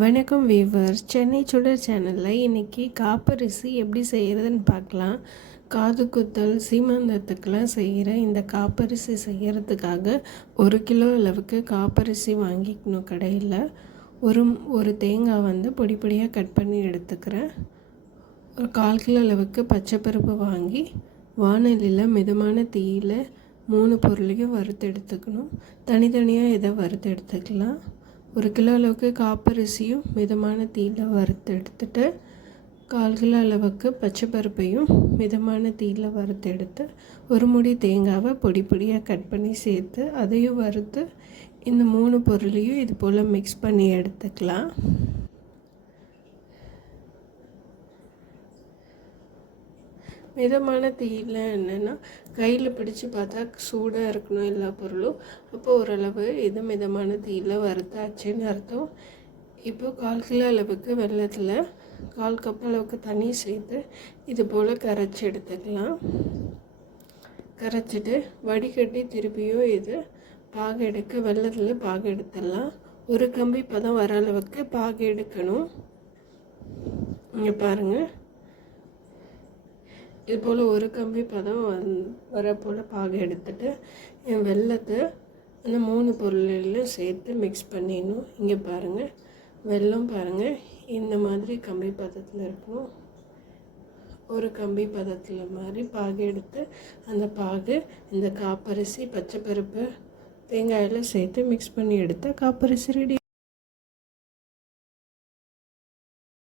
வணக்கம் வீவர் சென்னை சுடர் சேனலில் இன்றைக்கி காப்பரிசி எப்படி செய்கிறதுன்னு பார்க்கலாம். காது குத்தல் சீமந்தத்துக்கெலாம் செய்கிற இந்த காப்பரிசி செய்கிறதுக்காக ஒரு கிலோ அளவுக்கு காப்பரிசி வாங்கிக்கணும் கடையில். ஒரு ஒரு தேங்காய் வந்து பொடி பொடியாக கட் பண்ணி எடுத்துக்கிறேன். ஒரு கால் கிலோ அளவுக்கு பச்சை பருப்பு வாங்கி வானலியில் மிதமான தீயில் மூணு பொருளையும் வறுத்து எடுத்துக்கணும். தனித்தனியாக இதை வறுத்து எடுத்துக்கலாம். ஒரு கிலோ அளவுக்கு காப்பரிசியும் மிதமான தீயில் வறுத்து எடுத்துட்டு கால் கிலோ அளவுக்கு பச்சை பருப்பையும் மிதமான தீயில் வறுத்து எடுத்து ஒரு முடி தேங்காவை பொடி பொடியாக கட் பண்ணி சேர்த்து அதையும் வறுத்து இந்த மூணு பொருளையும் இது போல் மிக்ஸ் பண்ணி எடுத்துக்கலாம். மிதமான தீயில் என்னென்னா கையில் பிடிச்சு பார்த்தா சூடாக இருக்கணும் எல்லா பொருளும். அப்போ ஓரளவு இது மிதமான தீயில் வறுத்தாச்சுன்னு அர்த்தம். இப்போ கால் கிலோ அளவுக்கு வெள்ளத்தில் கால் கப் அளவுக்கு தண்ணி சேர்த்து இது போல் கரைச்சி எடுத்துக்கலாம். கரைச்சிட்டு வடிகட்டி திருப்பியும் இது பாகு எடுக்க வெள்ளத்தில் பாகு எடுத்துடலாம். ஒரு கம்பி பதம் வர அளவுக்கு பாகு எடுக்கணும். இங்கே பாருங்கள் இது போல் ஒரு கம்பி பதம் வந் வர போல் பாகு எடுத்துட்டு என் வெள்ளத்தை அந்த மூணு பொருளையும் சேர்த்து மிக்ஸ் பண்ணிடணும். இங்கே பாருங்கள் வெல்லம் பாருங்கள் இந்த மாதிரி கம்பி பதத்தில் இருக்கணும் ஒரு கம்பி பதத்தில் மாதிரி பாகு எடுத்து அந்த பாகு இந்த காப்பரிசி பச்சை பருப்பு தேங்காயெல்லாம் சேர்த்து மிக்ஸ் பண்ணி எடுத்தால் காப்பரிசி ரெடி